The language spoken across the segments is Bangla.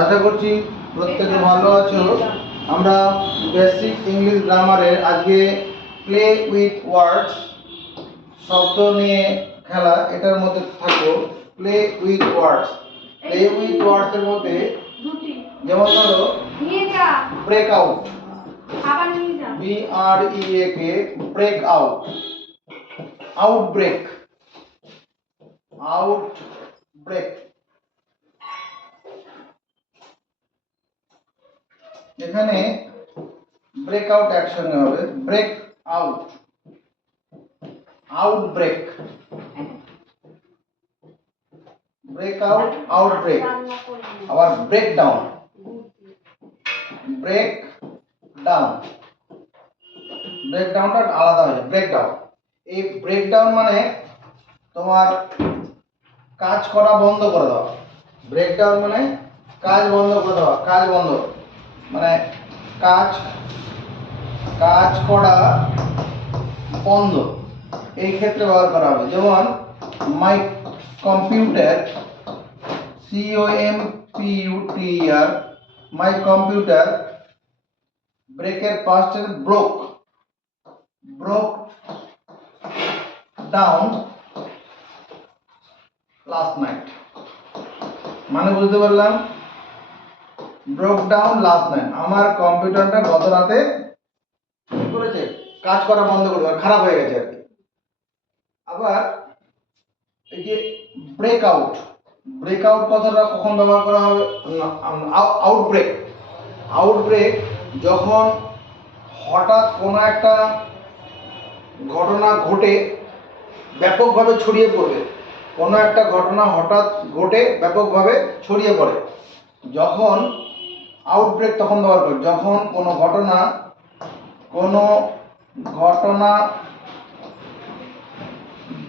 আশা করছি প্রত্যেকে ভালো আছো। আমরা বেসিক ইংলিশ গ্রামারের আজকে প্লে উইথ ওয়ার্ডস শব্দ নিয়ে খেলা এটার মধ্যে থাকবো। Play with words, play with words এর মধ্যে যেমন ধরো break out, BREAK, break out, outbreak, outbreak. এখানে ব্রেক আউট একসঙ্গে হবে, break out, outbreak, break out, outbreak. আবার break down, break down, break ডাউনটা আলাদা হয়ে যায়, ব্রেক ডাউন। এই ব্রেক ডাউন মানে তোমার কাজ করা বন্ধ করে দেওয়া। ব্রেক ডাউন মানে কাজ বন্ধ করে দেওয়া, কাজ বন্ধ মানে কাজ কাজ করা বন্ধ, এই ক্ষেত্রে ব্যবহার করা হবে। যেমন my computer, COMPUTER, my computer, ব্রেকের past broke, broke down last night. মানে বুঝতে পারলাম, ব্রোক ডাউন লাস্ট নাইট, আমার কম্পিউটারটা গত রাতে কি করেছে, কাজ করা বন্ধ করে দেওয়া, খারাপ হয়ে গেছে আর কি। আবার এই যে ব্রেক আউট, ব্রেক আউট কথাটা কখন ব্যবহার করা হবে, আউটব্রেক। আউটব্রেক যখন হঠাৎ কোনো একটা ঘটনা ঘটে ব্যাপকভাবে ছড়িয়ে পড়বে, কোনো একটা ঘটনা হঠাৎ ঘটে ব্যাপকভাবে ছড়িয়ে পড়ে, যখন আউটব্রেক তখন ব্যবহার করে, যখন কোনো ঘটনা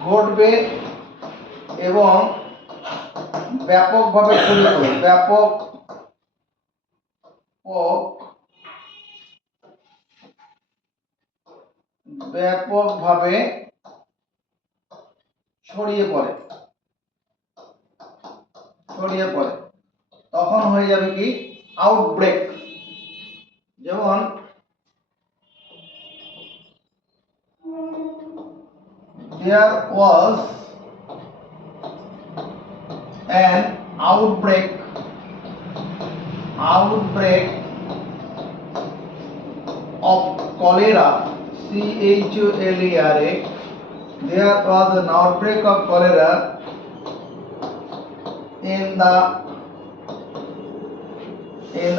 ঘটবে এবং ব্যাপকভাবে ছড়িয়ে পড়বে, ব্যাপকভাবে ছড়িয়ে পড়ে, তখন হয়ে যাবে কি আউটব্রেক। যেমন there was an outbreak of cholera, CHOLERA. There was an outbreak of cholera in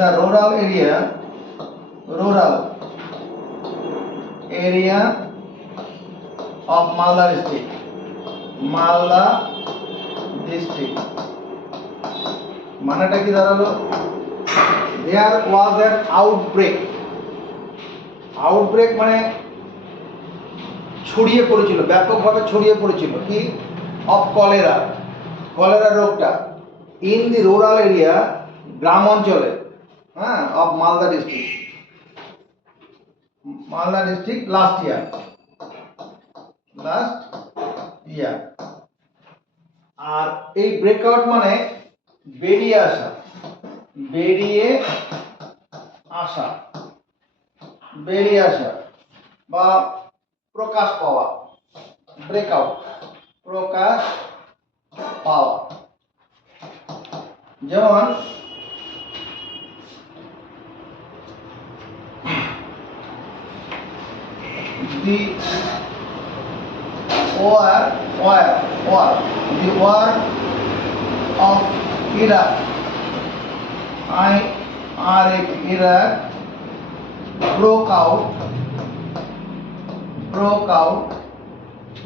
the rural area of Malda district. মানেটা কি দাঁড়ালো, there was an outbreak মানে ছড়িয়ে পড়েছিল, ব্যাপকভাবে ছড়িয়ে পড়েছিল কি, অফ কলেরা রোগটা, ইন দি রুরাল এরিয়া, গ্রাম অঞ্চলে, হ্যাঁ, of Malda district last year. আর এই ব্রেকআউট মানে বেরিয়ে আসা বা প্রকাশ পাওয়া, ব্রেকআউট প্রকাশ পাওয়া। যেমন the war of Iraq, Iraq broke out,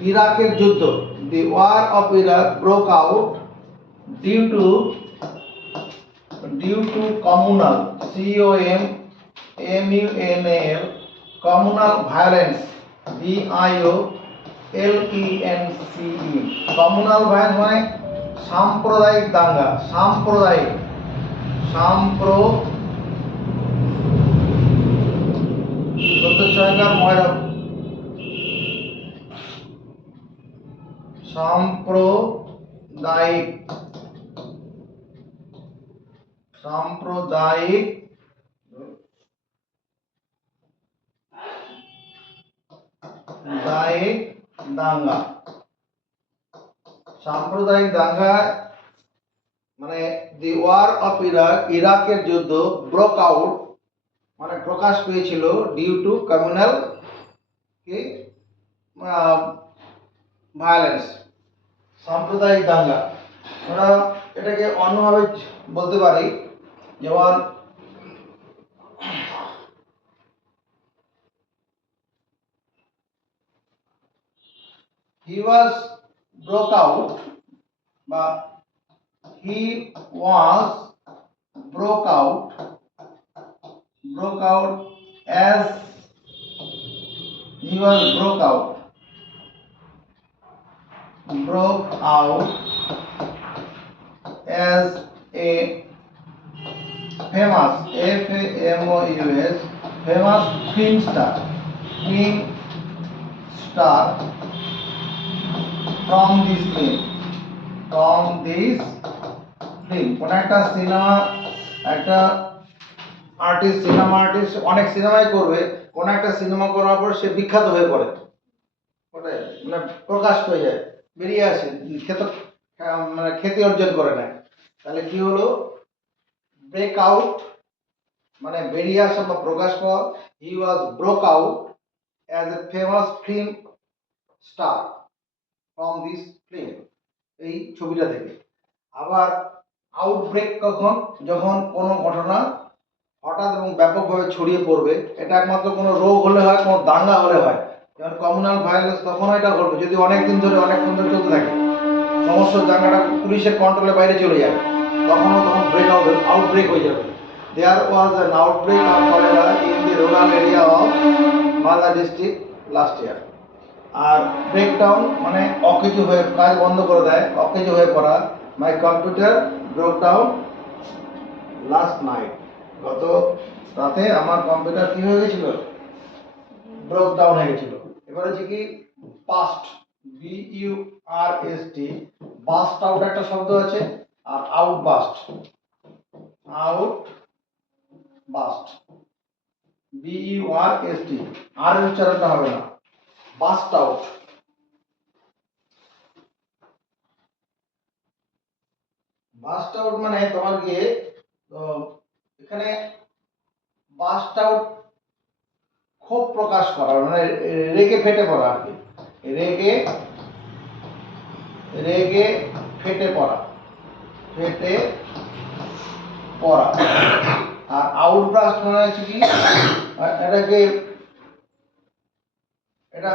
ইরাকের যুদ্ধ, the war of Iraq broke out due to communal, COMMUNAL, communal violence, VIOLENCE, communal violence মানে সাম্প্রদায়িক দাঙ্গা, সাম্প্রদায়িক সাম্প্রদায়িক দাঙ্গা। সাম্প্রদায়িক দাঙ্গা মানে দি ওয়ার অফ ইরাক, ইরাকের যুদ্ধ ব্রোক আউট মানে প্রকাশ পেয়েছিল ডিউ টু কমিউনাল কি ভায়োলেন্স, সাম্প্রদায়িক দাঙ্গা। আমরা এটাকে অন্যভাবে বলতে পারি, যেমন he was broke out বা he was broke out as he was broke out as a famous famous famous film star from this film কোন একটা সিনেমা, একটা সিনেমা আর্টিস্ট অনেক সিনেমাই করবে, কোন একটা সিনেমা করার পর সে বিখ্যাত হয়ে পড়ে, ওটাই মানে প্রকাশ হয়ে যায়, বেরিয়ে আসে, মানে খ্যাতি অর্জন করে নেয়। তাহলে কি হলো, ব্রেক আউট মানে বেরিয়ে আসা বা প্রকাশ পাওয়া। He was broke out as a famous film star from this film, এই ছবিটা থেকে। আবার আউটব্রেক কখন, যখন কোনো ঘটনা হঠাৎ এবং ব্যাপকভাবে ছড়িয়ে পড়বে। এটা একমাত্র কোনো রোগ হলে হয়, কোনো দাঙ্গা হলে হয়, যেমন কমিউনাল ভায়োলেন্স, তখন এটা ঘটবে যদি অনেকদিন ধরে চলতে থাকে, সমস্ত দাঙ্গাটা পুলিশের কন্ট্রোলের বাইরে চলে যাবে, তখন আউটব্রেক হয়ে যাবে। There was an outbreak of cholera in the rural area of Malda district last year. আর ব্রেকডাউন মানে অকেজো হয়ে, কাজ বন্ধ করে দেয়, অকেজো হয়ে পড়া। My computer break down last night, গত রাতে আমার কম্পিউটার কি হয়ে গেছিল, ব্রেক ডাউন হয়ে গেছিল। এবার হচ্ছে কি পাস্ট, BURST, বাস্ট আউট একটা শব্দ আছে, আর আউট বাস্ট, BURST, আর উচ্চারণটা হবে না, বাস্ট আউট। বাস্ট আউট মানে তোমার গিয়ে এখানে বাস্ট আউট ক্ষোভ প্রকাশ করা, মানে রেগে ফেটে পড়া আর কি, রেগে ফেটে পড়া। আর আউটব্রাস্ট মানে হচ্ছে কি, এটা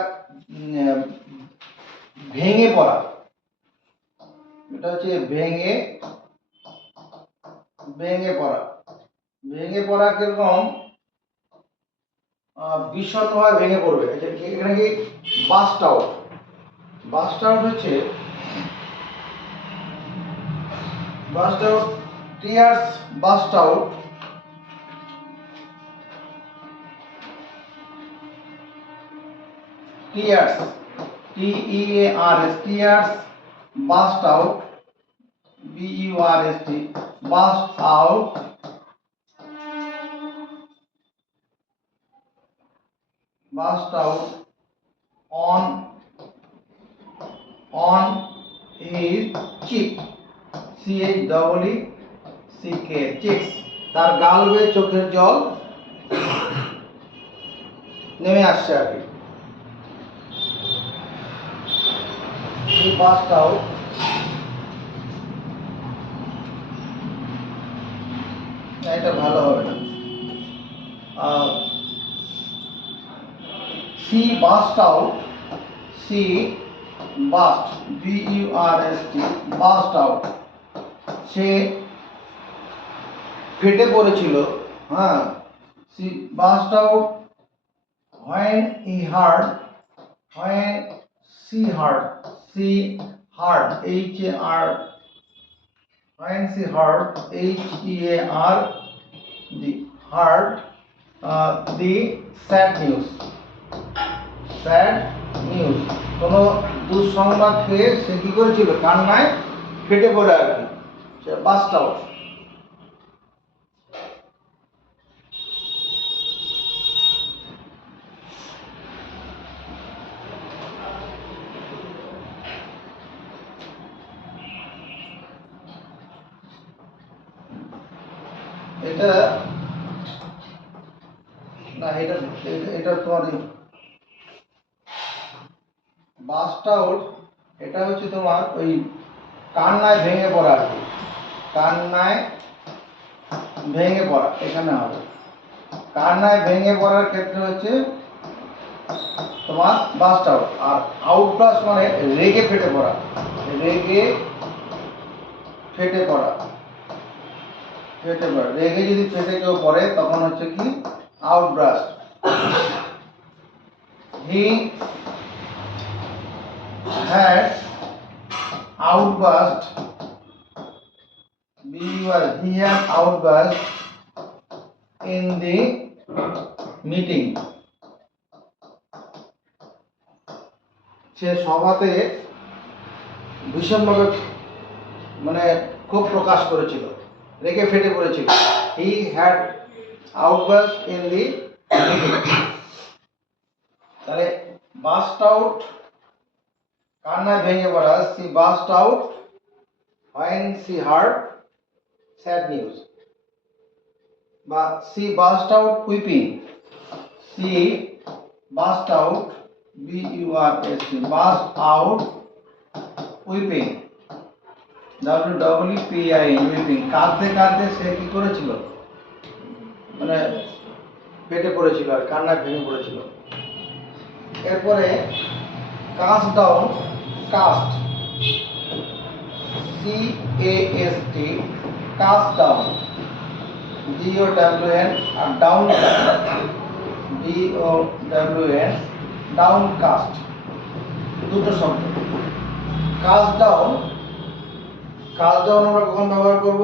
ভেঙে পড়া, এটা হচ্ছে ভেঙে পড়া কিরকম, ভীষণভাবে ভেঙে পড়বে। এখানে কি বাস্ট আউট হচ্ছে tears burst out, tears tears burst out, BURST burst out on his cheek, CHEECK, cheeks, তার গাল বেয়ে চোখের জল নেমে আসছে আর কি, বাস্ট আউট। এটা ভালো হবে না, she burst out, BURST burst out, সে ফেটে পড়েছিল। হ্যাঁ, she burst out when she heard HAR, when she heard the sad news, কোনো দুঃসংবাদ পেয়ে সে কি করেছিল, কান্নায় ফেটে পড়ে আর কি, সে বাস্ট আউট। এটা না, এটা এটা তোমার বাস্ট আউট, এটা হচ্ছে তোমার ওই কান্নায় ভেঙে পড়া আর কি, কান্নায় ভেঙে পড়া এখানে হবে। কান্নায় ভেঙে পড়ার ক্ষেত্রে হচ্ছে তোমার বাস্ট আউট। আর আউটবাস্ট মানে রেগে ফেটে পড়া, রেগে ফেটে পড়া, ফেটে পড়া, রেগে যদি ফেটে কেউ পড়ে তখন হচ্ছে কি outburst. He had outburst, he had outburst in the meeting. সে সভাতে ভীষণভাবে মানে ক্ষোভ প্রকাশ করেছিল, রেগে ফেটে পড়েছিল। he had outburst in the meeting। তাহলে burst out কান্নায় ভেঙে পড়া, she burst out when she heard sad news, বা she burst out weeping, she burst out b-u-r-s-t, burst out weeping, w-w-p-i-n, weeping, কাঁদতে কাঁদতে সে কি করেছিল, মানে পেটে পড়েছিল আর কান্নায় ভেঙে পড়েছিল। এরপরে cast down, cast C-A-S-T, cast down, D-O-W-N, আর downcast, D-O-W-N, downcast, দুটো শব্দ। cast down, cast down আমরা কখন ব্যবহার করব?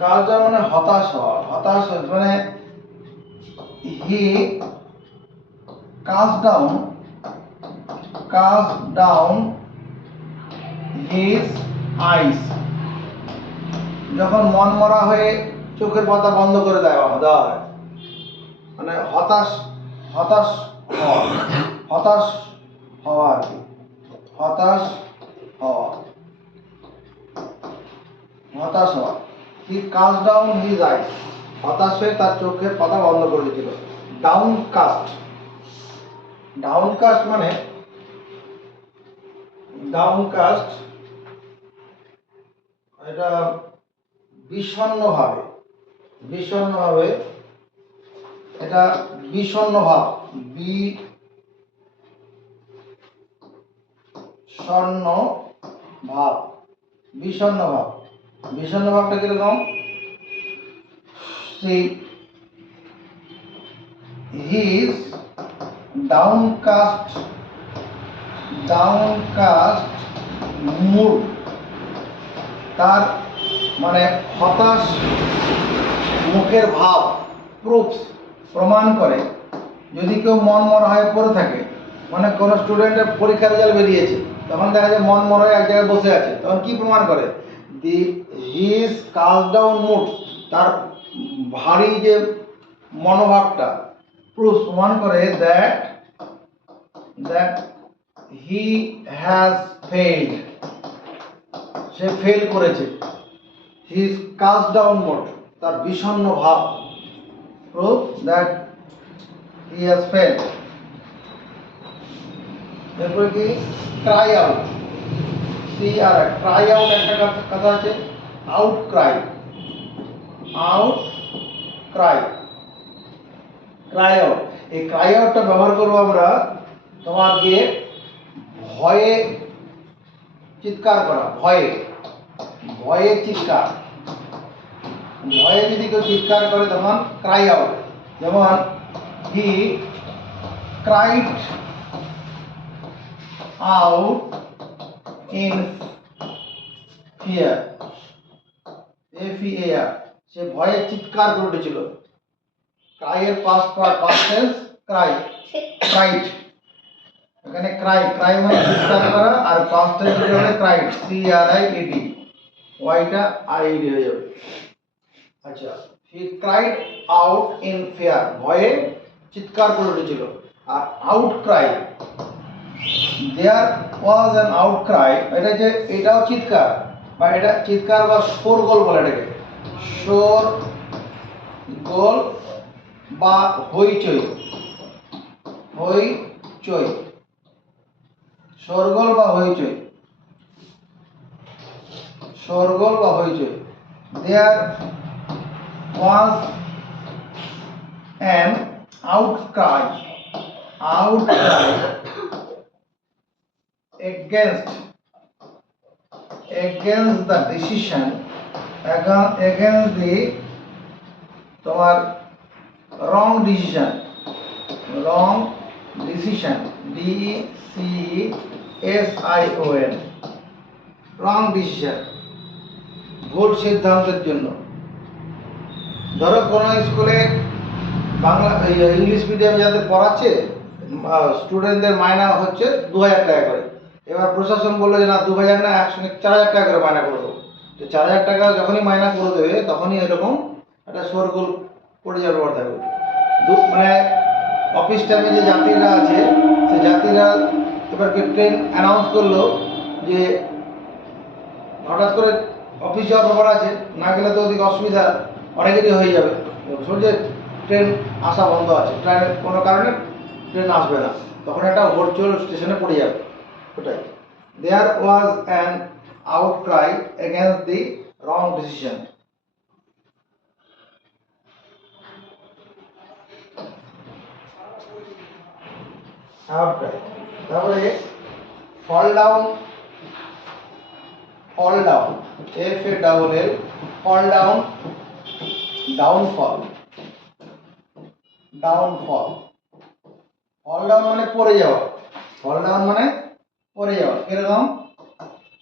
cast down মানে হতাশ হওয়া, হতাশ মানে he cast down his eyes, যখন মন মরা হয়ে চোখের পাতা বন্ধ করে দেওয়া হয়, মানে হতাশ হতাশ হওয়া, হতাশ হওয়া আর কি, হতাশ হওয়া, হতাশ হওয়া। he cast down his eyes, হতাশ হয়ে তার চোখের পাতা বন্ধ করে দিয়েছিল। downcast, downcast মানে downcast এটা বিষণ্ণভাবে, বিষণ্ণভাবে, এটা বিষণ্ণ ভাব, বিষণ্ণ ভাব, বিষণ্ণ ভাব, বিষণ্ণ ভাবটা কিরকম? See, his downcast mood, তার মানে হতাশ মুখের ভাব প্রুফস, প্রমাণ করে, যদি কেউ মন মরা হয়ে পড়ে থাকে, মানে কোনো স্টুডেন্টের পরীক্ষার রেজাল্ট বেরিয়েছে, তখন দেখা যায় মন মরা হয়ে এক জায়গায় বসে আছে, তখন কি প্রমাণ করে? হিজ কাস্ট ডাউন মুড, তার ভারী যে মনোভাবটা প্রুফস, প্রমাণ করে that he has failed, say fail করেছে। হিজ কাস্ট ডাউন মুড, তার বিষণ্ণ ভাব, proof that he has failed. এরপরে কি Cry out, CRI, Cry out একটা কথা আছে, out Cry, out Cry, Cry out. এই ক্রাই আউটটা ব্যবহার করবো আমরা তোমার গিয়ে ভয়ে চিৎকার করা, ভয়ে, ভয়ে চিৎকার, ভয়ে যদি কেউ চিৎকার করে তখন ক্রাই আউট। যেমন he cried out in fear, FEAR, সে ভয়ে চিৎকার করে উঠেছিল। ক্রাইয়ের পাস্ট টেন্স ক্রাই, ক্রাইড, এখানে ক্রাই, ক্রাই মানে চিৎকার করা, আর পাস্ট টেন্স যদি হবে ক্রাইড, CRIED, ওয়াইটা IED হয়ে যাবে। আচ্ছা, he cried out in fear, ভয়ে চিৎকার করে উঠেছিল। আর outcry, there was an outcry, এটা যে এটাও চিৎকার, বা এটা চিৎকার বা শোরগোল বলে এটাকে, শোরগোল বা হইচই, হইচই, শোরগোল বা হইচই, শোরগোল বা হইচই। দেয়ার ওয়াজ an outcry against the decision, against the তোমার wrong decision, DECISION, wrong decision, ভুল সিদ্ধান্তের জন্য। ধরো কোনো স্কুলে বাংলা ইংলিশ মিডিয়ামে যাদের পড়াচ্ছে স্টুডেন্টদের মাইনা হচ্ছে 2000 টাকা করে। এবার প্রশাসন বললো যে না 2000 না, একসঙ্গে 4000 টাকা করে মাইনা করে দেবো। তো 4000 টাকা যখনই মাইনা করে দেবে তখনই এরকম একটা শোরগোল পড়ে যাবে পর থাকবে। মানে অফিস টাইমে যে যাত্রীরা আছে সেই যাত্রীরা এবার ট্রেন অ্যানাউন্স করলো যে হঠাৎ করে অফিস যাওয়ার ব্যাপার আছে, না গেলে তো ওদিকে অসুবিধা অনেকেরই হয়ে যাবে। যে ট্রেন আসা বন্ধ আছে, ট্রেনের কোনো কারণে ট্রেন আসবে না, তখন একটা হোলচোল স্টেশনে পড়ে যাবে। ওটাই there was an outcry against the wrong decision. তারপরে fall down, fall down, FALL, fall down, downfall, downfall. Fall down মানে পড়ে যাওয়া, ফল ডাউন মানে পড়ে যাওয়া। কিরকম?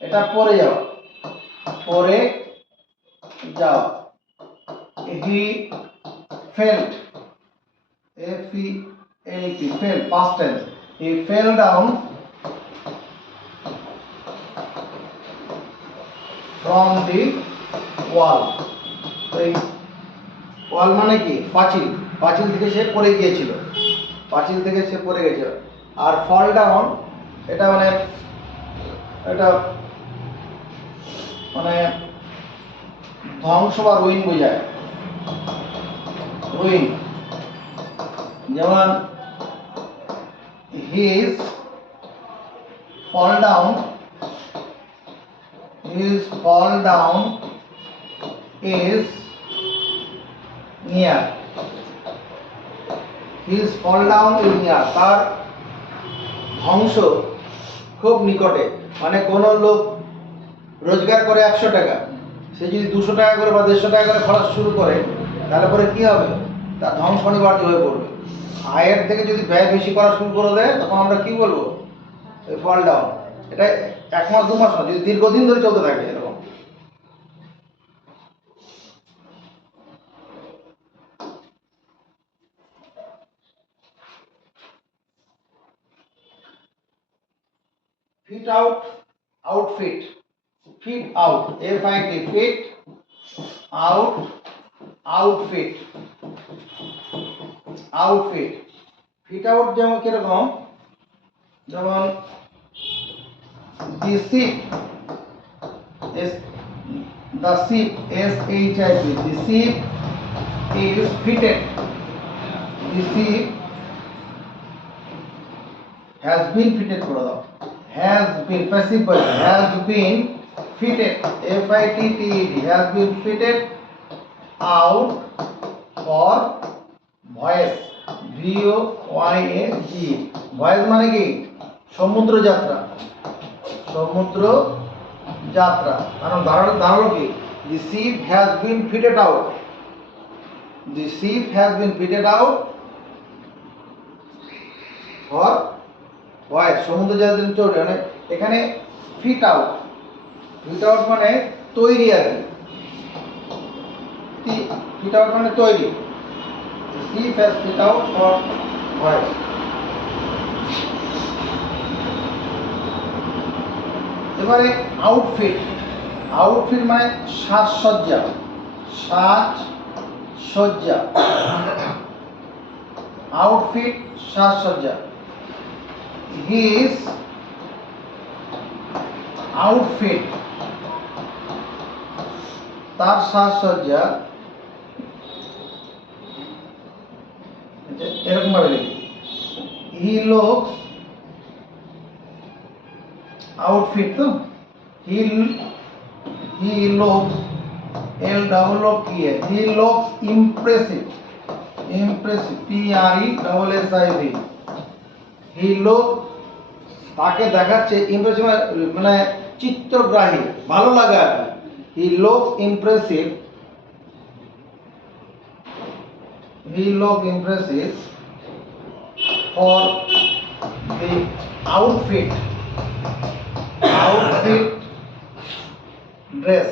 এটা পড়ে যাওয়া, পড়ে যাওয়া। He felt, FELT, fail, past tense, he fell down from the wall। এই ওয়াল মানে কি? পাঁচিল, পাঁচিল থেকে সে পড়ে গিয়েছিল, পাঁচিল থেকে সে পড়ে গেছিল। আর ফল ডাউন এটা মানে ধ্বংস বা রুইন বোঝায়, রুইন। যেমন his fall down is near, his fall down is near, তার ধ্বংস খুব নিকটে। মানে কোনো লোক রোজগার করে 100 টাকা, সে যদি 200 টাকা করে বা 150 টাকা করে খরচ শুরু করে, তাহলে পরে কি হবে? তার ধ্বংস অনিবার্য হয়ে পড়বে। আয়ের থেকে যদি ব্যয় বেশি করা শুরু করে দেয়, তখন আমরা কি বলবো? এই ফল ডাউন। এটা 1 মাস 2 মাস না, যদি দীর্ঘদিন ধরে চলতে থাকে এরকম। Fit out, outfit, fit out, FIT, fit out, outfit, outfit. Fit out যেমন কিরকম? যেমন the ship, the ship, SHIP, the ship is fitted, the ship has been fitted করে দাও, has been, passive voice, has been fitted, FITTED, has been fitted out for voyage, VOYAG, voyage মানে কি? সমুদ্র যাত্রা, সমুদ্র যাত্রা। কারণ দাঁড়ালো কি? The ship has been fitted out, the ship has been fitted out for voyage, সমুদ্র যাত্রার জন্য। মানে এখানে ফিট আউট, ফিট আউট মানে তৈরি আর কি, ফিট আউট মানে তৈরি। The ship has fit out for voyage। এবারে আউটফিট, আউটফিট মানে সাজসজ্জা, সাজসজ্জা, আউটফিট, সাজসজ্জা। His outfit তার সাজসজ্জা এরকম ভাবে লিখি, হি লুকস আউটফিট, তো he looks L double O P A, he looks impressive, impressive P R E double S I V, he look তাকে দেখাচ্ছে, ইমপ্রেসিভ মানে চিত্রগ্রাহী, ভালো লাগা আর কি। He looks impressive, he look impressive for the outfit, outfit dress,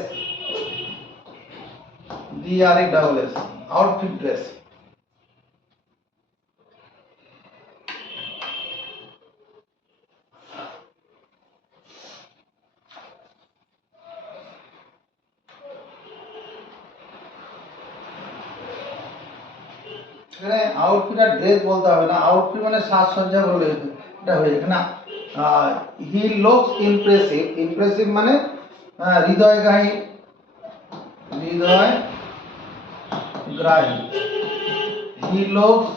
D R E double S, outfit dress. এখানে আউটফিট আর ড্রেস বলতে হবে না, আউটফিট মানে সাজসজ্জা বলে এটা হয়ে যায়। এখানে হি লুকস ইমপ্রেসিভ, ইমপ্রেসিভ মানে হৃদয়গ্রাহী, হৃদয়গ্রাহী, he looks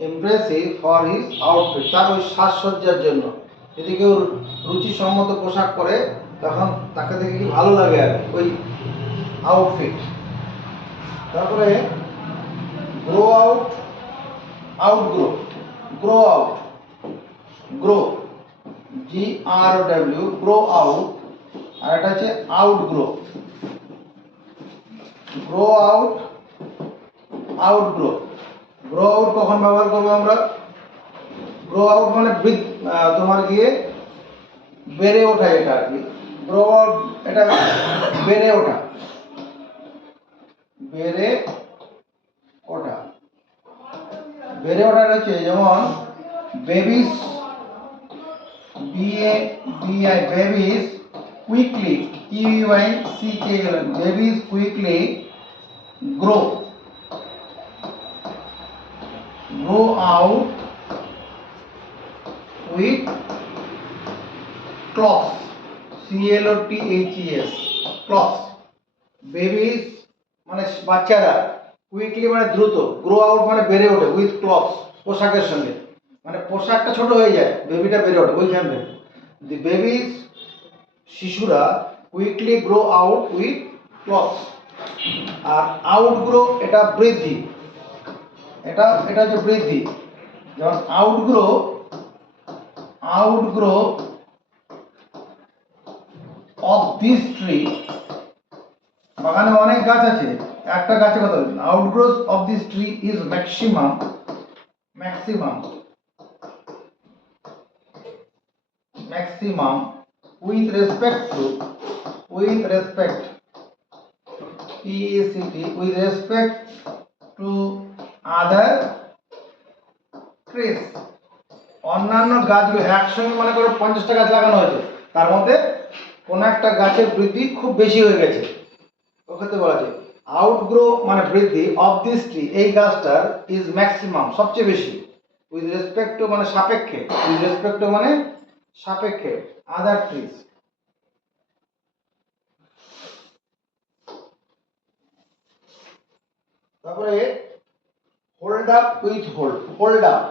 impressive for his outfit, তার ওই সাজসজ্জার জন্য। যদি কেউ রুচিসম্মত পোশাক পরে তখন তাকে দেখে কি ভালো লাগে আর কি, ওই আউটফিট। তারপরে grow out, outgrow, grow out, grow G R O W, grow out, আর এটা হচ্ছে outgrow, grow out, outgrow. Grow out কখন ব্যবহার করবো আমরা? গ্রো আউট মানে তোমার গিয়ে বেড়ে ওঠা, এটা আর কি। গ্রো আউট এটা বেড়ে ওঠা, বেড়ে ওঠা, বেড়ে ওঠা হচ্ছে যেমন babies, B A babies quickly, Q I C K L, babies quickly grow, grow out with cloth, CLOTHES, cloth. Babies মানে বাচ্চারা, কুইকলি মানে দ্রুত, গ্রো আউট মানে বেড়ে ওঠে, উইথ ক্লথ পোশাকের সঙ্গে, মানে পোশাকটা ছোট হয়ে যায়, বেবিটা বেড়ে ওঠে ওইখান থেকে। দি বেবিস শিশুরা quickly grow out with cloth. আর আউটগ্রো এটা বৃদ্ধি, এটা হচ্ছে বৃদ্ধি, যেমন outgrow, outgrow of this tree, বাগানে অনেক গাছ আছে, একটা গাছে কথা বলছি, outgrows of this tree is maximum, maximum, maximum with respect to, with respect PECT, with respect to other trees, অন্যান্য গাছগুলো একসঙ্গে মনে করো 50টা গাছ লাগানো হয়েছে, তার মধ্যে কোনো একটা গাছের বৃদ্ধি খুব বেশি হয়ে গেছে, ওখানে বলা আছে আউটগ্রো মানে বৃদ্ধি, অফ দিস ট্রি এই গাছটার, ইজ ম্যাক্সিমাম সবচেয়ে বেশি, উইথ রেসপেক্ট টু মানে সাপেক্ষে, উইথ রেসপেক্ট টু মানে সাপেক্ষে আদার ট্রিজ। তারপরে hold up with hold, hold up,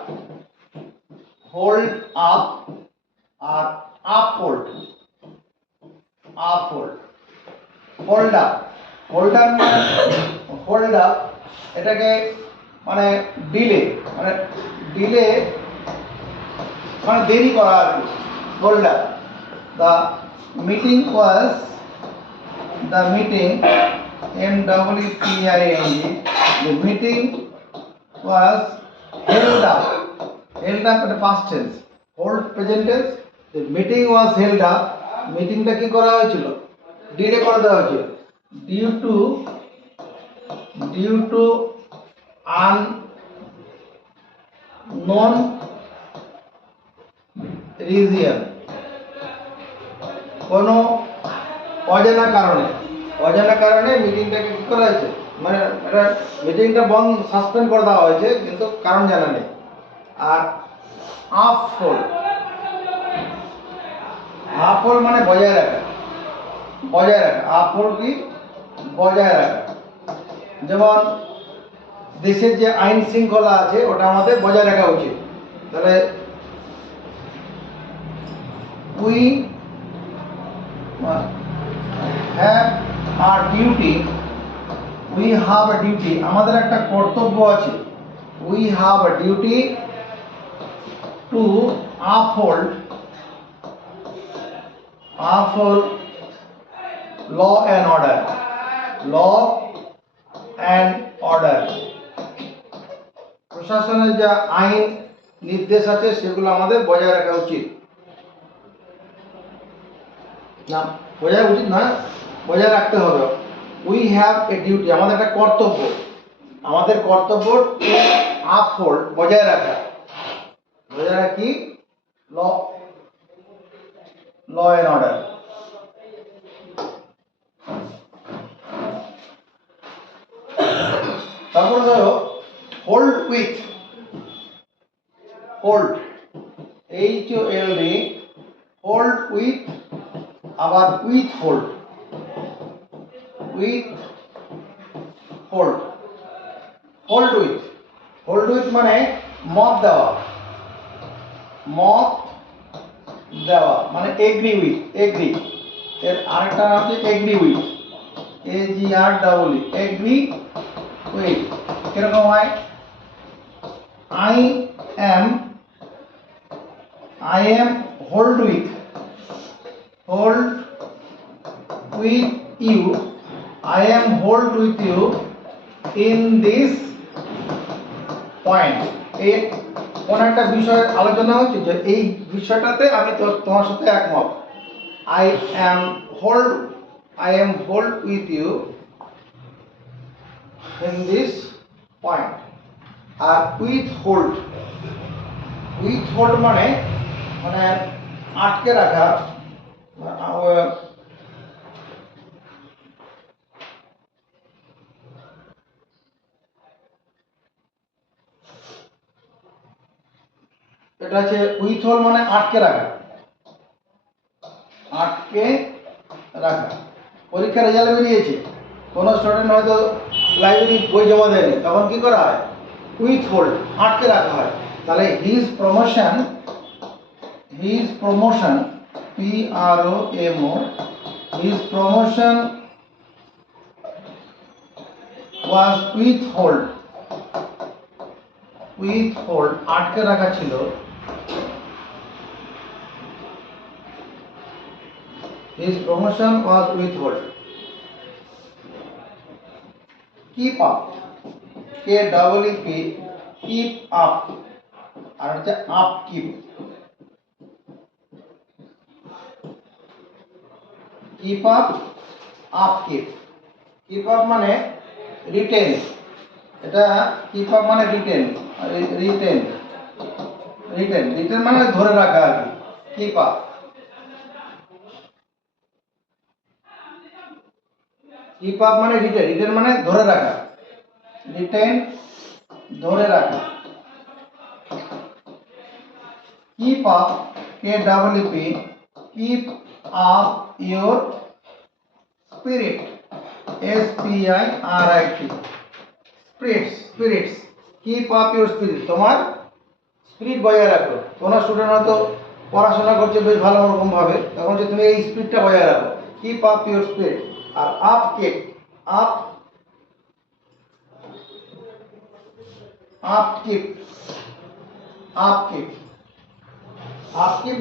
hold up আর up hold, up hold, hold up, hold up মানে হোল্ড আপ, এটাকে মানে ডিলে, মানে ডিলে মানে দেরি করা আর কি, hold up. The meeting was, the meeting MWTING, the meeting was held up, held up at past tense, hold present tense, the meeting was held up, মিটিংটা কি করা হয়েছিল, ডিলে করে দেওয়া হয়েছিল, due to unknown reason, কোনো অজানা কারণে, অজানা কারণে মিটিংটাকে কি করা হয়েছে, মানে এটা মিটিংটা বন্ধ, সাসপেন্ড করে দেওয়া হয়েছে, কিন্তু কারণ জানা নেই। আর আপ হোল্ড, আপ হোল্ড মানে বজায় রাখা, বজায় রাখা, আপ হোল্ড কি বজায় রাখা। যেমন দেশের যে আইন শৃঙ্খলা আছে ওটা আমাদের বজায় রাখা উচিত। তাহলে we have a duty, we have a duty, আমাদের একটা কর্তব্য আছে। We have a duty to uphold law and order, law and order, প্রশাসনের যা আইন নির্দেশ আছে সেগুলো আমাদের বজায় রাখা উচিত। না বজায় উচিত নয়, বজায় রাখতে হবে। উই হ্যাভ এ ডিউটি, আমাদের একটা কর্তব্য, আমাদের কর্তব্য আপহোল্ড বজায় রাখা, বজায় রাখি ল অ্যান্ড অর্ডার। তারপর ধরো hold with, hold HOLD, hold with, আবার with hold, with hold, hold with, hold with মানে মত দেওয়া, মত দেওয়া মানে এগ্রি উইথ, এগ্রি, এর আরেকটা নাম হচ্ছে agree with, AGREE, agree with. কিরকম হয়? I am hold with you, I am hold with you in this point, এই কোন একটা বিষয়ে আলোচনা হচ্ছে যে এই বিষয়টাতে আমি তোমার সাথে একমত। I am hold with you in this point। R withhold মানে মানে আটকে রাখা, এটা হচ্ছে উইথহোল্ড মানে আটকে রাখা, আটকে রাখা। পরীক্ষার রেজাল্ট বেরিয়েছে, কোনো স্টুডেন্ট হয়তো লাইব্রেরি বই জমা দেয়নি, তখন কি করা হয়? উইথহোল্ড, আটকে রাখা হয়। তাহলে his promotion PROMO, his promotion was withhold, আটকে রাখা ছিল। His promotion was withheld. Keep up, KEEP, keep up, আর হচ্ছে upkeep, keep up, upkeep। keep up মানে রিটেন, এটা keep up মানে রিটেন, রিটেন মানে ধরে রাখা আর কি, keep up। কিপ আপ মানে রিটেন মানে ধরে রাখা, রিটেন ধরে রাখা। Keep up, KEEP, keep up your spirit, SPIRIT, spirits, keep up your spirit, তোমার স্পিরিট বজায় রাখো। কোনো স্টুডেন্ট হয়তো পড়াশোনা করছে বেশ ভালো রকম ভাবে, তখন যে তুমি এই স্পিরিটটা বজায় রাখো, কিপ আপ ইওর স্পিরিট। আর আপকিপ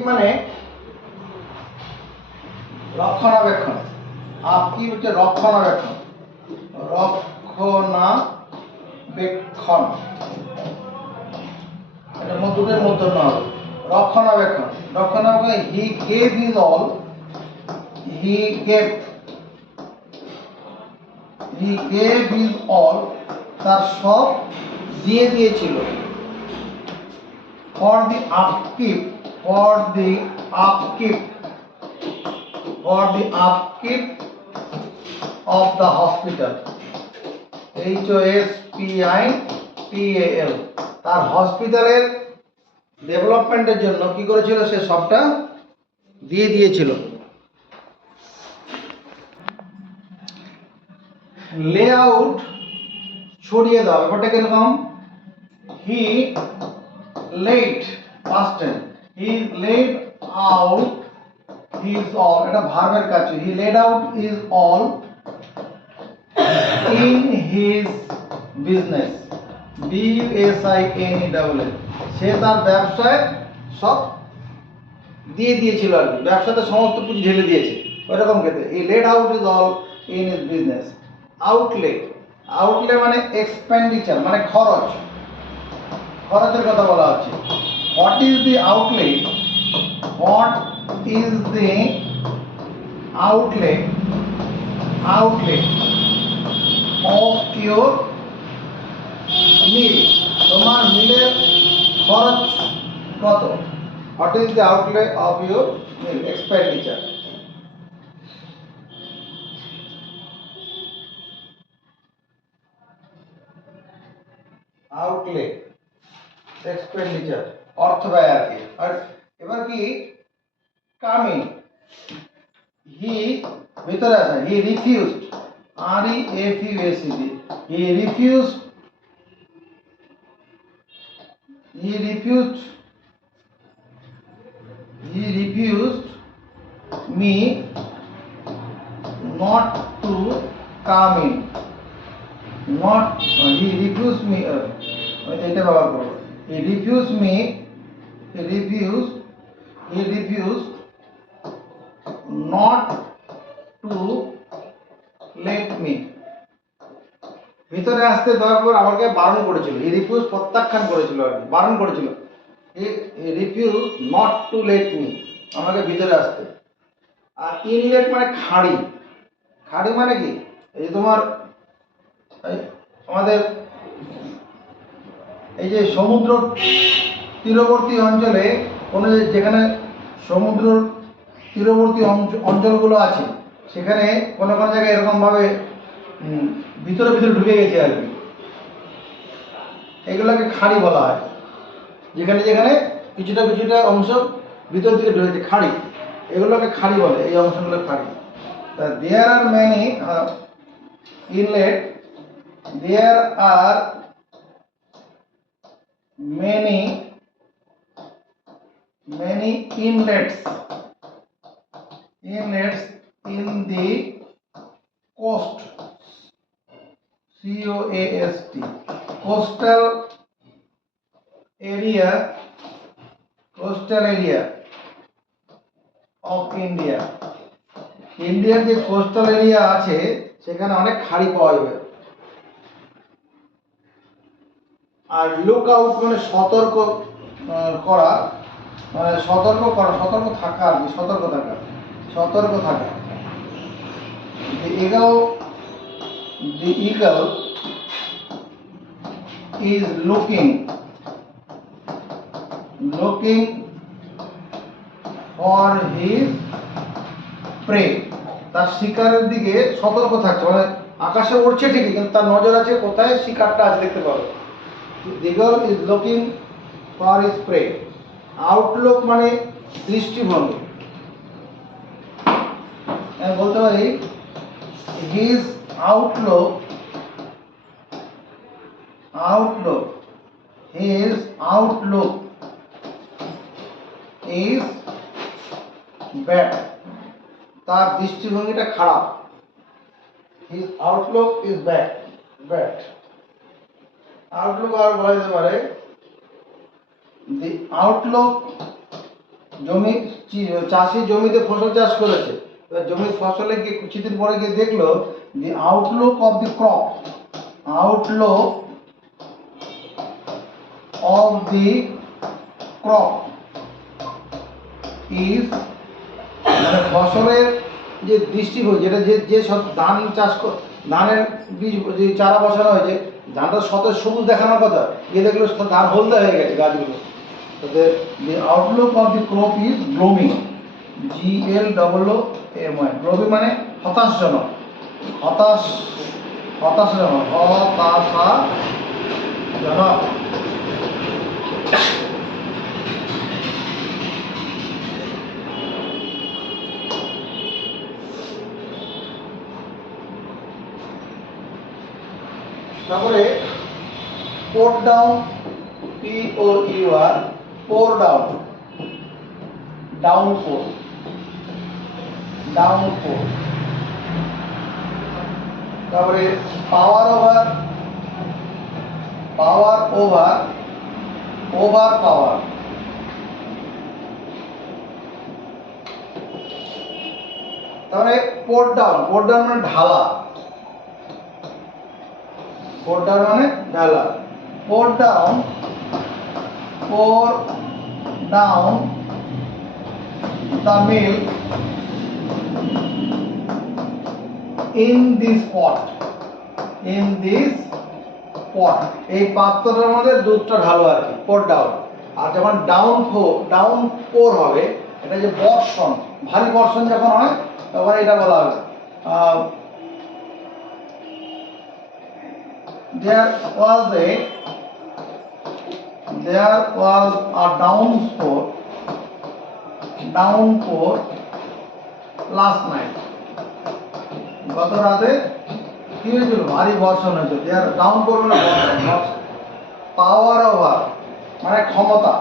মানে রক্ষণাবেক্ষণ, আপকিপ হচ্ছে রক্ষণাবেক্ষণ, এটা দুটোর মধ্যে না হবে, রক্ষণাবেক্ষণ। হি গেভ হিজ অল, তার সব দিয়ে দিয়েছিল। For the upkeep of the hospital, HOSPITAL, তার হসপিটালের ডেভেলপমেন্টের জন্য কি করেছিল? সে সবটা দিয়ে দিয়েছিল। লেআউট ছড়িয়ে দাও, ব্যাপারটা কিরকম? He led, past tense, he led out his all, এটা ভার্বের কাজ। He led out his all in his business, BUSINESS, সে তার ব্যবসায় সব দিয়ে দিয়েছিল আর কি, ব্যবসাতে সমস্ত পুঁজি ঢেলে দিয়েছে, ওইরকম ক্ষেত্রে he led out is all in his business. Outlay, outlay মানে এক্সপেন্ডিচার, মানে খরচ, খরচের কথা বলা হচ্ছে। What is the outlay, what is the outlay, outlay of your meal, তোমার মিলের খরচ কত? What is the outlay of your meal, expenditure. Outlay, expenditure, অর্থ ব্যয় আর কি। আর এবার কি কামিং, হি ভিতরে আছে, he refused, REFUSED, he refused, he refused, he refused me not to come in, not he refused me, এটা ব্যবহার করব, he refused me, he refused, he refused not to let me, ভিতরে আসতে দেওয়ার পর আমাকে বারণ করেছিল, হি রিফিউজ প্রত্যাখ্যান করেছিল আর কি, বারণ করেছিল, he refuse not to let me, আমাকে ভিতরে আসতে। আর ইনলেট মানে খাঁড়ি, খাঁড়ি মানে কি, এই যে তোমার আমাদের এই যে সমুদ্র তীরবর্তী অঞ্চলে কোনো যেখানে সমুদ্র তীরবর্তী অঞ্চলগুলো আছে, সেখানে কোনো কোনো জায়গায় এরকমভাবে ভিতরে ভিতরে ঢুকে গেছে আর কি, এগুলোকে খাঁড়ি বলা হয়। যেখানে যেখানে কিছুটা কিছুটা অংশ ভিতর দিকে ঢুকেছে, খাঁড়ি, এগুলোকে খাঁড়ি বলে, এই অংশগুলো খাঁড়ি। There are many inlet, there are many inlets, inlets in the coast, COAST, coastal area, coastal area of India, ইন্ডিয়ার যে কোস্টাল এরিয়া আছে সেখানে অনেক খাড়ি পাওয়া যাবে। আর লুক আউট মানে সতর্ক করা, মানে সতর্ক করা, সতর্ক থাকা আর কি, সতর্ক থাকা, সতর্ক থাকা। The eagle is looking for his prey, তার শিকারের দিকে সতর্ক থাকছে, মানে আকাশে উড়ছে ঠিকই কিন্তু তার নজর আছে কোথায় শিকারটা আছে দেখতে পাবে। The eagle is looking for his prey. Outlook মানে দৃষ্টিভঙ্গি, আমি বলতে পারি his outlook, his outlook is bad, তার দৃষ্টিভঙ্গিটা খারাপ, his outlook is bad, outlook আর বলা যেতে পারে the outlook, জমি, চাষি জমিতে ফসল চাষ করেছে, এবার জমির ফসলে গিয়ে কিছুদিন পরে গিয়ে দেখলো the outlook of the crop, outlook of the crop is, মানে ফসলের যে দৃষ্টিভঙ্গি, যেটা যে যে সব ধান চাষ, ধানের বীজ যে চারা বসানো হয়েছে, ধানটা সতেজ সবুজ দেখানোর কথা, গিয়ে দেখলো ধান হলদে হয়ে গেছে গাছগুলো। The outlook of the crop is gloomy, GLOOMY, gloomy মানে হতাশজনক, হতাশাজনক, হতাশাজনক। তারপরে পোর ডাউন, POUR, পোর ডাউন, ডাউনপোর, ডাউনপোর। তারপরে পাওয়ার ওভার, পাওয়ার ওভার, ওভার পাওয়ার। তারপরে পোর ডাউন, পোর ডাউন মানে ঢালা, পোর ডাউন মানে ঢালা। Pour down, pour down the milk in this pot, in this pot, এই পাত্রটার মধ্যে দুধটা ঢালো আর কি, পোর ডাউন। আর যখন ডাউন পোর হবে, এটা যে বর্ষণ, ভারী বর্ষণ যখন হয় তখন এটা বলা হবে there was a downpour last night, গত রাতে কি হয়েছিল, ভারী বর্ষণ হয়েছিল। দেয়ার ডাউনপোর মানে বর্ষণ। পাওয়ার ওভার মানে ক্ষমতা,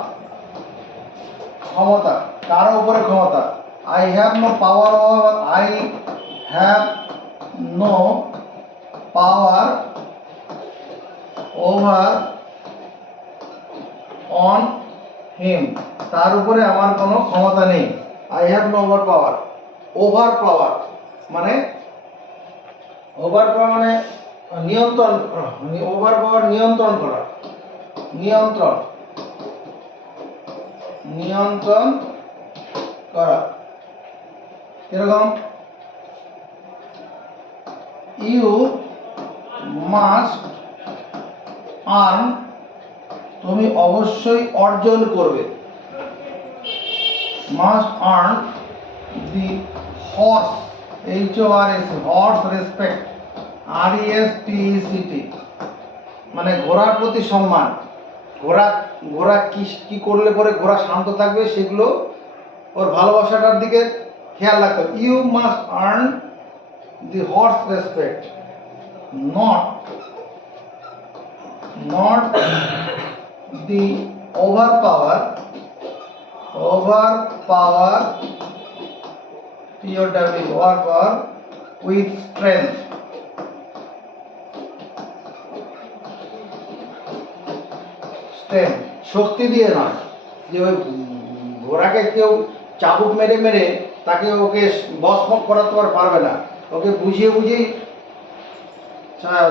ক্ষমতা, কার উপরে ক্ষমতা। I have no power over, I have no power over on him, তার উপরে আমার কোনো ক্ষমতা নেই। I have no over power, over পাওয়ার মানে, ওভার পাওয়ার মানে নিয়ন্ত্রণ, ওভার পাওয়ার নিয়ন্ত্রণ করা, নিয়ন্ত্রণ, নিয়ন্ত্রণ করা। এরকম ইউ মাস্ট আর্ন, তুমি অবশ্যই অর্জন করবে, must earn the horse, HORS, horse respect, RESPECT মানে ঘোড়ার প্রতি সম্মান। ঘোড়া কি করলে পরে ঘোড়া শান্ত থাকবে সেগুলো ওর ভালোবাসাটার দিকে খেয়াল রাখতে হবে। You must earn the horse respect, not the over power, POWER with strength, শক্তি দিয়ে নয়, যে ওই ঘোড়াকে কেউ চাবুক মেরে মেরে তাকে ওকে বশ করাতে পারবে না, ওকে বুঝিয়ে বুঝিয়ে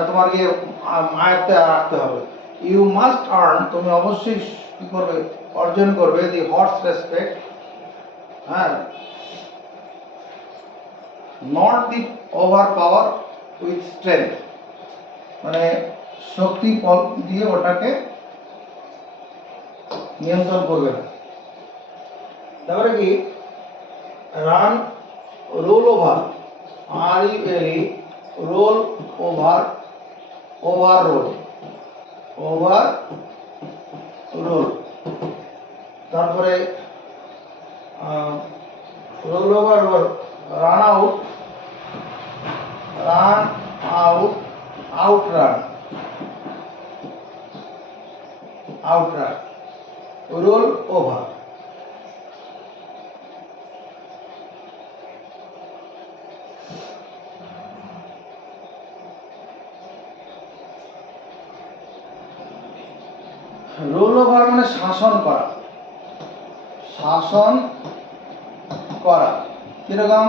তোমার গিয়ে আয়ত্তে রাখতে হবে। ইউ মাস্ট আর্ন, তুমি অবশ্যই কি করবে, অর্জন করবে, দি হর্স রেসপেক্ট, হ্যাঁ, not the over power with strength মানে শক্তি দিয়ে ওটাকে নিয়ন্ত্রণ করবে না। তারপরে কি run, rule over, RULE, rule over, overrule, overrule. তারপরে rule over, run out, outrun, rule over. Rule over মানে শাসন করা, শাসন করা। কিরকম,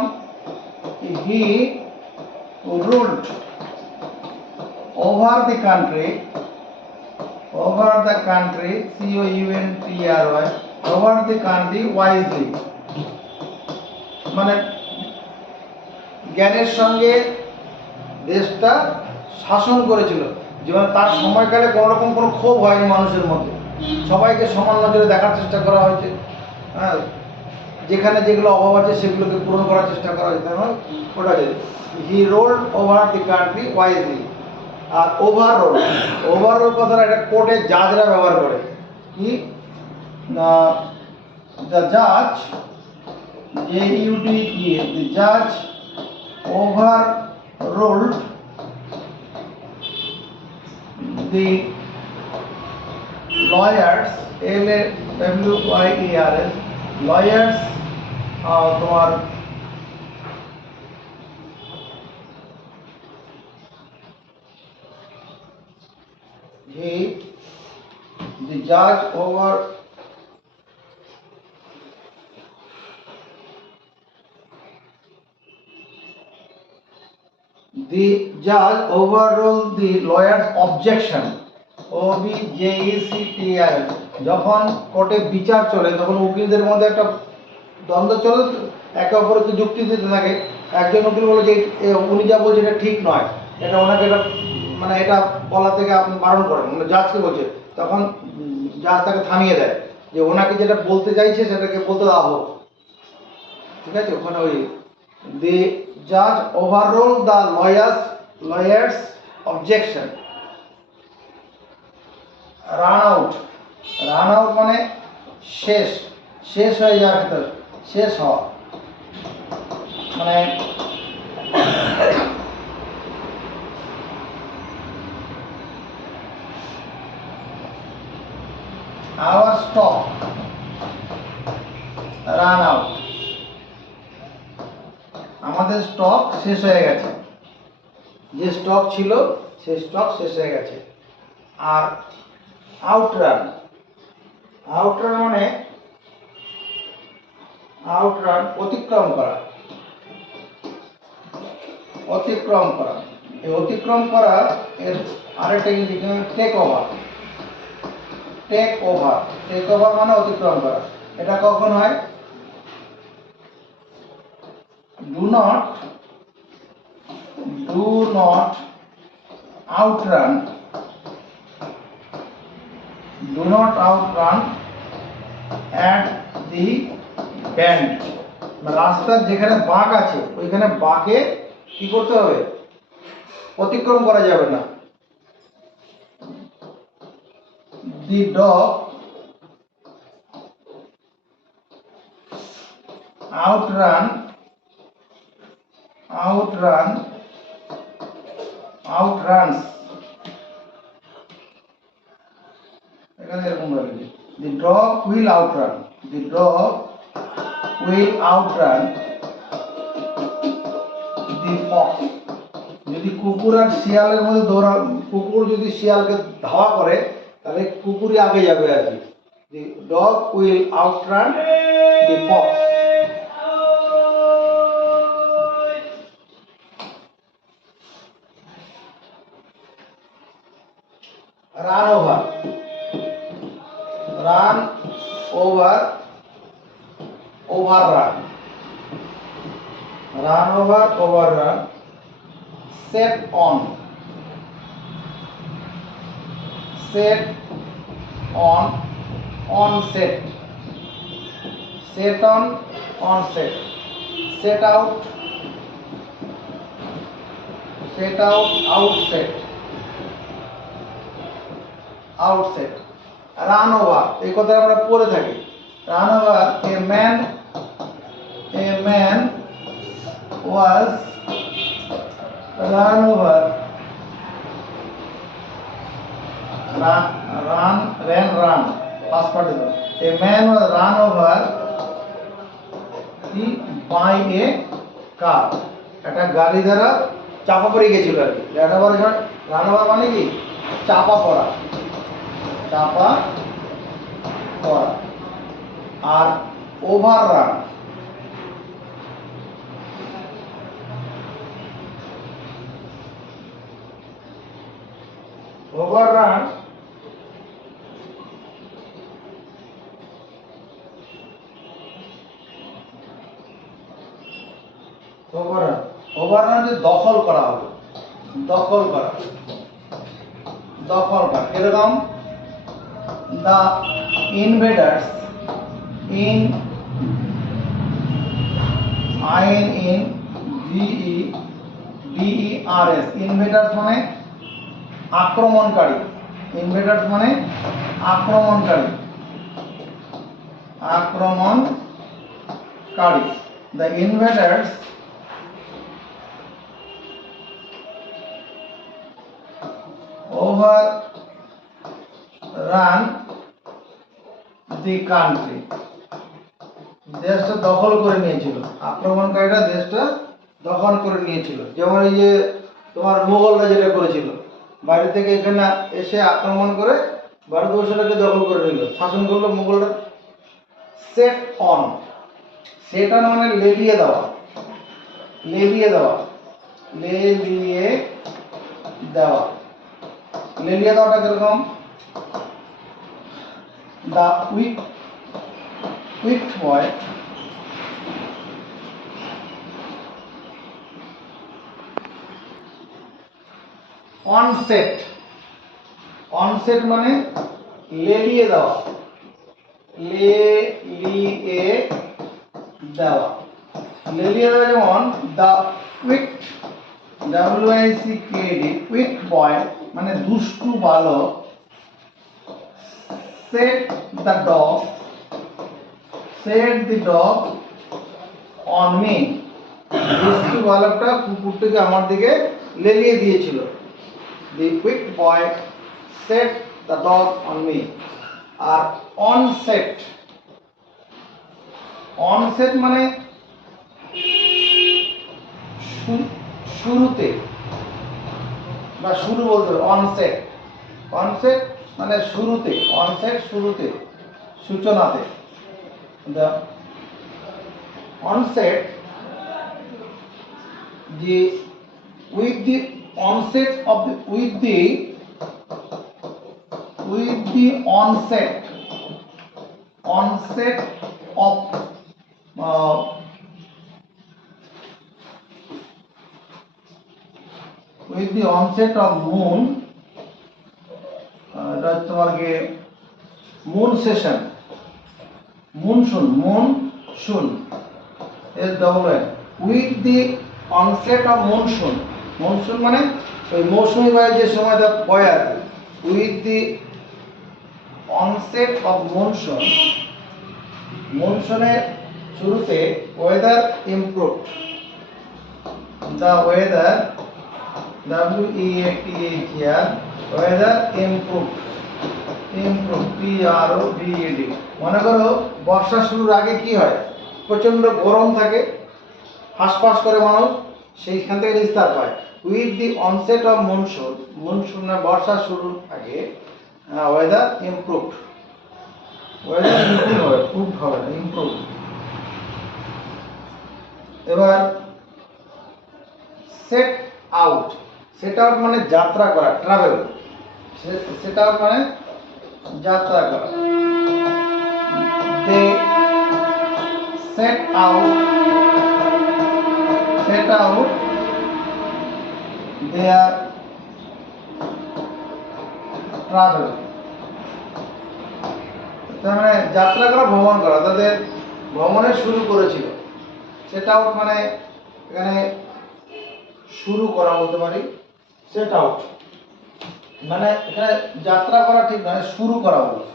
হি ruled over the country, COUNTRY, over the country wisely মানে জ্ঞানের সঙ্গে দেশটা শাসন করেছিল, যেমন তার সময়কালে কোনো রকম কোনো ক্ষোভ হয়নি মানুষের মধ্যে, সবাইকে সমান নজরে দেখার চেষ্টা করা হয়েছে, হ্যাঁ, যেখানে যেগুলো অভাব আছে সেগুলোকে পূরণ করার চেষ্টা করা হয়েছে, তেমন ওটা he ruled over the country wisely. আর ওভাররোল কথাটা এটা কোর্টে জাজরা ব্যবহার করে, কি দ্য জাজ, JUD, দি জাজ over ruled the lawyers, LAWYERS, lawyers তোমার he, the judge over the judge overruled the lawyer's objection. OBJECTR, যখন কোর্টে বিচার চলে তখন উকিলদের মধ্যে একটা দ্বন্দ্ব চলে, একে অপরকে যুক্তি দিতে থাকে। একজন উকিল বলে যে উনি যা বলছে এটা ঠিক নয়, এটা ওনাকে এটা মানে এটা বলা থেকে আপনি বারণ করেন, মানে জাজকে বলছে। তখন জাজ তাকে থামিয়ে দেয় যে ওনাকে যেটা বলতে চাইছে সেটাকে বলতে দেওয়া হোক, ঠিক আছে। ওখানে ওই দি জাজ overrule the lawyers objection. Run out মানে শেষ হয়ে যাওয়ার ভিতর, শেষ হওয়া, মানে our stock রান আউট, আমাদের স্টক শেষ হয়ে গেছে, যে স্টক ছিল সেই স্টক শেষ হয়ে গেছে। আর আউটরান মানে অতিক্রম করা। এই অতিক্রম করা এর আরেকটা ইংরেজি টেক ওভার মানে অতিক্রম করা। এটা কখন হয়? Do not outrun at the bend, রাস্তার যেখানে বাঁক আছে ওইখানে বাঁকে কি করতে হবে? অতিক্রম করা যাবে না। the dog outruns, এখানে এরকম বলে the dog will outrun the fox. যদি কুকুর আর শিয়ালের মধ্যে কুকুর যদি শিয়ালকে ধাওয়া করে তাহলে কুকুরই আগে যাবে আর কি। the dog will outrun the fox. overrun, set on, onset, set out, outset. Run over, এই কথা আমরা পড়ে থাকি। Run over, a man was run over, run past participle. A man was run over by a car, একটা গাড়ি দ্বারা চাপা পড়ে গেছিল আর কি। রান ওভার মানে কি? চাপা পড়া। আর ওভাররান যে দখল করা হবে, দখল করা এরকম the invaders invaders মানে আক্রমণকারী, the invaders overran run the country, দেশটা দখল করে নিয়েছিল, আক্রমণকারীরা দেশটা দখল করে নিয়েছিল। যেমন এই যে তোমার মোগলরা যেটা করেছিল, বাইরে থেকে এখানে এসে আক্রমণ করে ভারতবর্ষটাকে দখল করে নিল, শাসন করলো মোগলরা। সেট অন, সেট অন মানে লেলিয়ে দেওয়া, লেলিয়ে দেওয়া, লেলিয়ে দেওয়া। লেলিয়ে দেওয়াটা কিরকম? The wicked boy onset, onset মানে লেলিয়ে দেওয়া, লেলিয়ে দেওয়া, লেলিয়ে দেওয়া। যেমন the wicked, WICKED, wicked boy মানে দুষ্টু বালক, set the dog, set the dog on me, দুষ্টু বালকটা কুকুরটিকে আমার দিকে লেলিয়ে দিয়েছিল। The quick boy set the dog on me. আর অনসেট, অনসেট মানে শুরুতে বা শুরু বলতে হবে। অনসেট, অনসেট মানে শুরুতে, অনসেট শুরুতে, সূচনাতে। The onset, the with the onset of the with the onset of with the onset of moon, এটা তোমার কি moon session, monsoon, monsoon, SWN, with the onset of monsoon, monsoon মানে ওই মৌসুমী বায়ু যে সময়টা বয় আর কি। With the onset of monsoon, মনসুনের শুরুতে weather improve, the weather, WEATHER, weather improve, improve, PROVED। মনে করো বর্ষা শুরুর আগে কি হয়, প্রচণ্ড গরম থাকে, হাঁসফাঁস করে মানুষ, সেইখান থেকে নিস্তার পায়। With the onset of monsoon, monsoon বর্ষা শুরুর আগে ওয়েদার ইমপ্রুভ, ওয়েদার ইমপ্রুভ হবে, প্রুভ হবে না, ইমপ্রুভ। এবার সেট আউট, সেট আউট মানে যাত্রা করা, ট্রাভেল, সেট আউট মানে যাত্রা করা। They set out, set out their travel, তার মানে যাত্রা করা, ভ্রমণ করা, তাদের ভ্রমণের শুরু করেছিল। সেট আউট মানে এখানে শুরু করা বলতে পারি। সেট আউট মানে এখানে যাত্রা করা ঠিক নয়, শুরু করা বলো।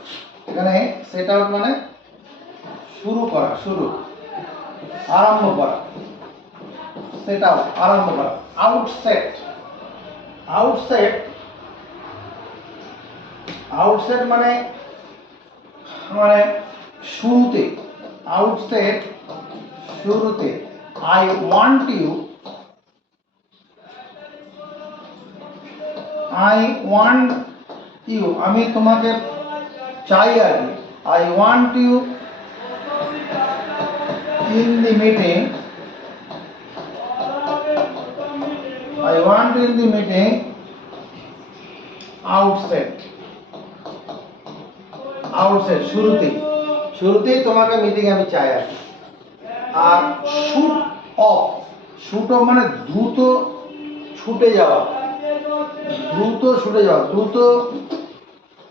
এখানে সেট আউট মানে শুরু করা, শুরু, আরম্ভ করা। সেট আউট আরম্ভ করা। আউটসেট, আউটসেট, আউটসেট মানে মানে শুরুতে, আউটসেট শুরুতে। I want you, I want you আমি তোমাকে চাই আর কি। I want you in the meeting, I want in the meeting outset, outset শুরুতেই, শুরুতেই তোমাকে মিটিং আমি চাই আর কি। আর শুট অফ, শুট অফ মানে দ্রুত ছুটে যাওয়া, দ্রুত ছুটে যাওয়া, দ্রুত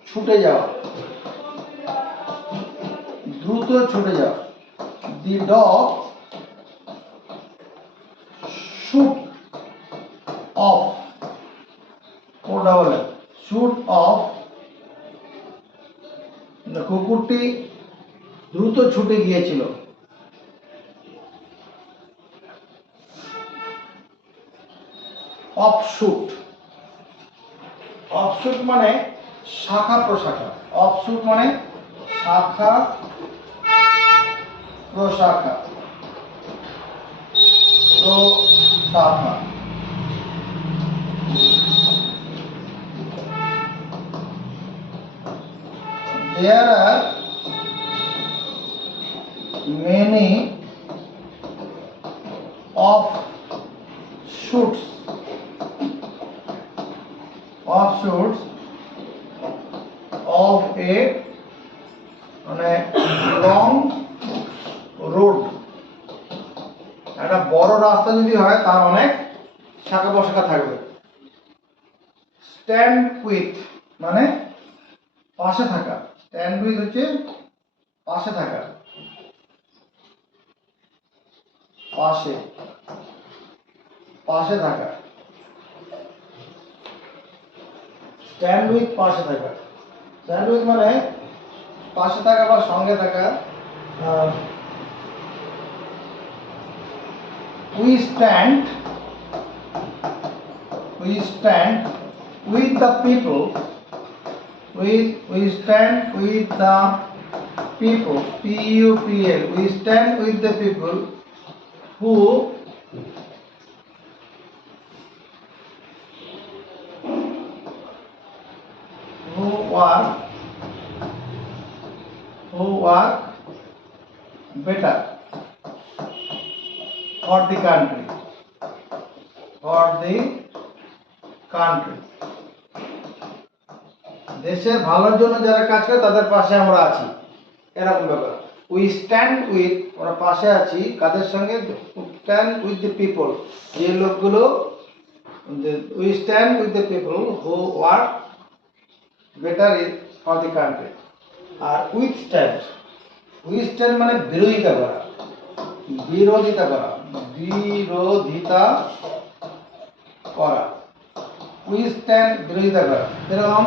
ছুটে যাওয়া, দ্রুত ছুটে যাওয়া। The dog shoot off, O double F, shoot off, কুকুরটি দ্রুত ছুটে গিয়েছিল। অফশুট, অফশুট মানে শাখা প্রশাখা। অফশুট মানে শাখা প্রশাখা, প্রশাখা। There are many offshoots of a মানে লং রোড। একটা বড় রাস্তা যদি হয় তার অনেক শাখা প্রশাখা থাকবে। স্ট্যান্ড উইথ মানে পাশে থাকা। স্ট্যান্ড উইথ হচ্ছে পাশে থাকা, পাশে পাশে থাকা। স্ট্যান্ড উইথ পাশে থাকা। স্ট্যান্ড উইথ মানে পাশে থাকা বা সঙ্গে থাকা। we stand with the people. We stand with the people. P-U-P-L. We stand with the people who work better for the country. দেশের ভালোর জন্য যারা কাজ করে তাদের পাশে আমরা আছি, এরকম ব্যাপার। উই স্ট্যান্ড উইথ, আমরা পাশে আছি কাদের সঙ্গে? স্ট্যান্ড উইথ দ্য পিপল, যে লোকগুলো। We stand with the people who work better for the country. আর উইথ স্ট্যান্ড মানে বিরোধিতা করা, বিরোধিতা করা। উই স্ট্যান্ড বিরোধিতা করা। যেরকম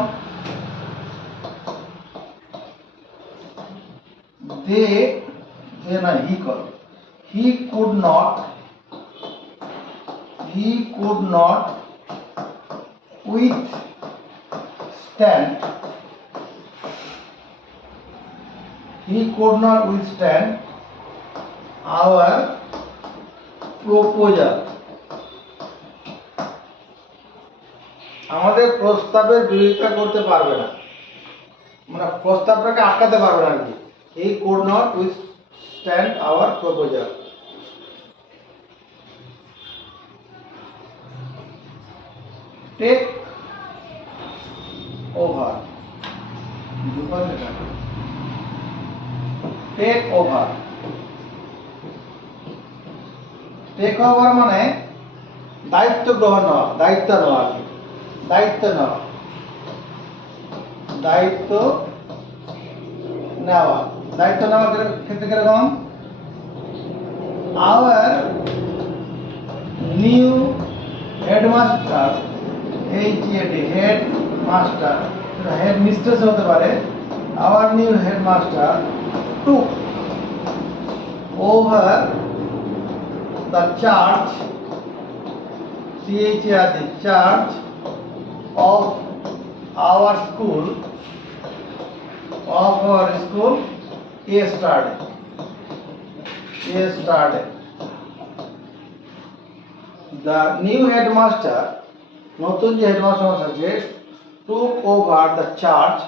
he could not withstand our proposal. আমাদের প্রস্তাবের বিরোধিতা করতে পারবে না, মানে প্রস্তাবটাকে আটকাতে পারবে না আর কি। He could not withstand our proposal. Take over. Take over. Take over মানে দায়িত্ব গ্রহণ হওয়া, দায়িত্ব নেওয়া আর কি। দায়িত্ব নেওয়া ক্ষেত্রে কিরকম? Our new headmaster, headmaster, headmistress হতে পারে। Our new headmaster took over the charge, charge of our school yesterday. The new headmaster, নতুন যে হেডমাস্টার আছে, took over the charge,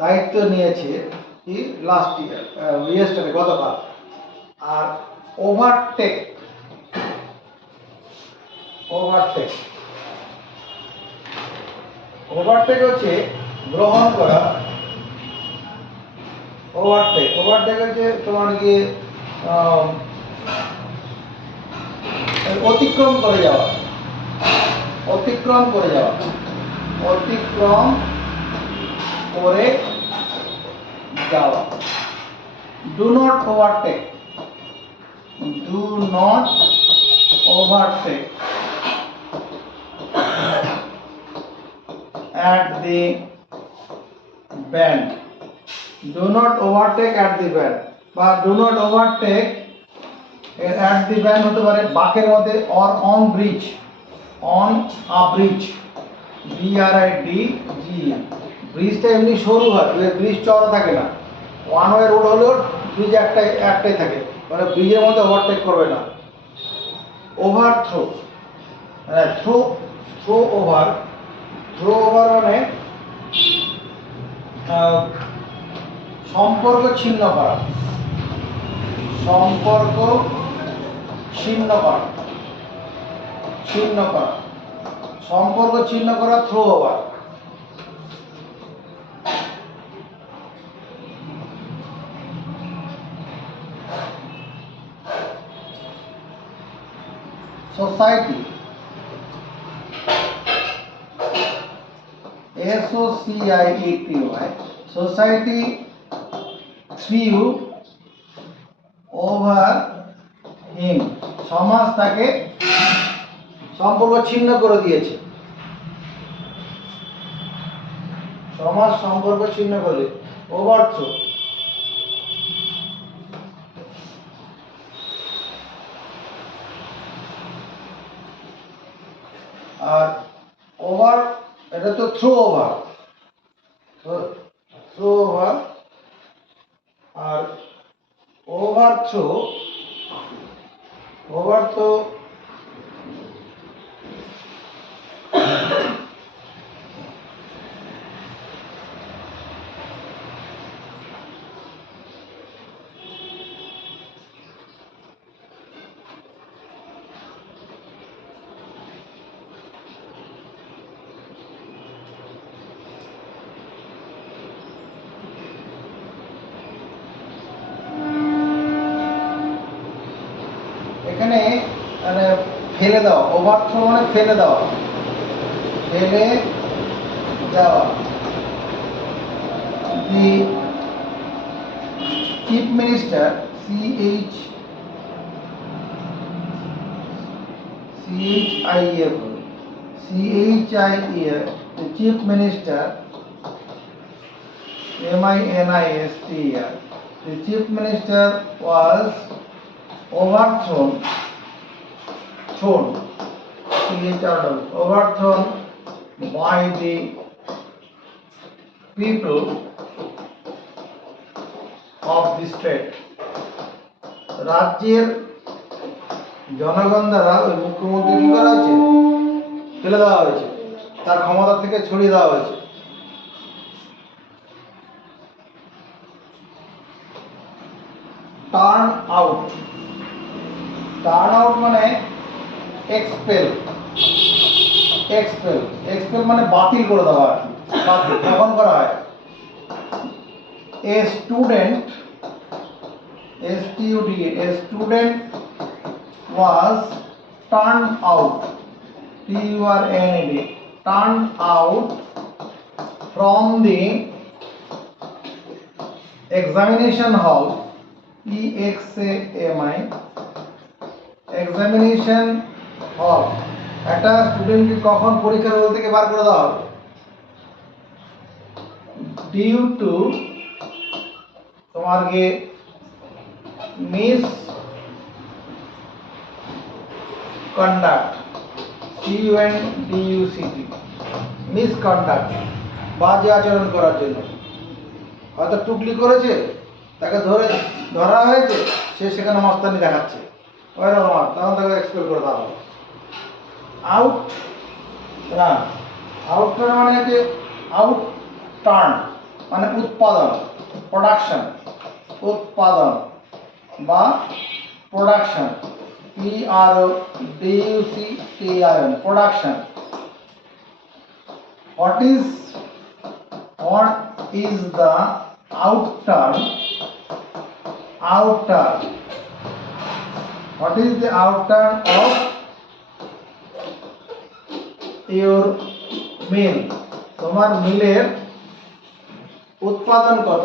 দায়িত্ব নিয়েছে লাস্ট ইয়ার, yesterday, গতকাল। আর ওভারটেক হচ্ছে গ্রহণ করা। ওভারটেক হচ্ছে তোমার কি অতিক্রম করে যাওয়া। Do not overtake at the bend. Do not overtake at the bend, বা do not overtake at the bend হতে পারে বাঁকের মধ্যে, or on a bridge, BRIDGE, ব্রিজটা এমনি সরু হয়, ব্রিজ চওড়া থাকে না। ওয়ান ওয়ে রোড হলেও ব্রিজ একটাই থাকে, মানে ব্রিজের মধ্যে ওভারটেক করবে না। ওভারথ্রো, মানে থ্রো ওভার মানে সম্পর্ক ছিন্ন করা, সম্পর্ক ছিন্ন করা, সম্পর্ক ছিন্ন করা, throw over. Society, SOCIETY, society threw over him, সমাজ তাকে সম্পর্ক ছিন্ন করে দিয়েছে, সমাজ সম্পর্ক ছিন্ন করে। ওভারথ্রো, আর ওভার এটা তো থ্রো ওভার, আর ওভারথ্রো এখানে মানে ফেলে দেওয়া, ওভারথ্রো মানে ফেলে দেওয়া, ফেলে দেওয়া। The chief minister, CHIEF, the chief minister, MINISTER, the chief minister was overthrown, overthrown by the people of the state, রাজ্যের জনগণ দ্বারা ওই মুখ্যমন্ত্রী কি করা হয়েছে, ফেলে দেওয়া হয়েছে, তার ক্ষমতা থেকে ছড়িয়ে দেওয়া হয়েছে। টার্ন আউট, মানে এক্সপেল মানে বাতিল করে দেওয়া, বাতিল কখন করা হয়। A student, student was turned out, TURNED, turned out from the examination hall, EXAMI, examination hall। একটা স্টুডেন্টকে কখন পরীক্ষার হল থেকে বার করে দেওয়া হবে, ডিউ টু তোমার কি মিসকন্ডাক্ট, CUNDUCT, মিসকন্ডাক্ট, বাজে আচরণ করার জন্য। হয়তো টুকলি করেছে, তাকে ধরা হয়েছে, সে সেখানে মস্তানি দেখাচ্ছে, তখন তাকে এক্সপেল করে দেওয়া হবে। আউট রান, মানে হচ্ছে আউট টার্ন মানে উৎপাদন, প্রোডাকশন, উৎপাদন বা production, PRODUCTION, production. What is the outturn? What is the outturn of your mill? তোমার মিলের উৎপাদন কত?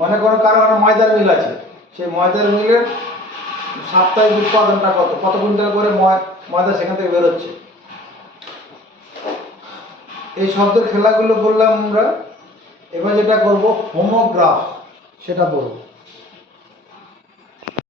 মনে করো কারো ময়দার মিল আছে, সেই ময়দার মিলের সাপ্তাহিক উৎপাদনটা কত কুইন্টাল করে ময়দা সেখান থেকে বেরোচ্ছে। এই শব্দের খেলাগুলো বললাম আমরা। এবার যেটা করব হোমোগ্রাফ, সেটা বলবো।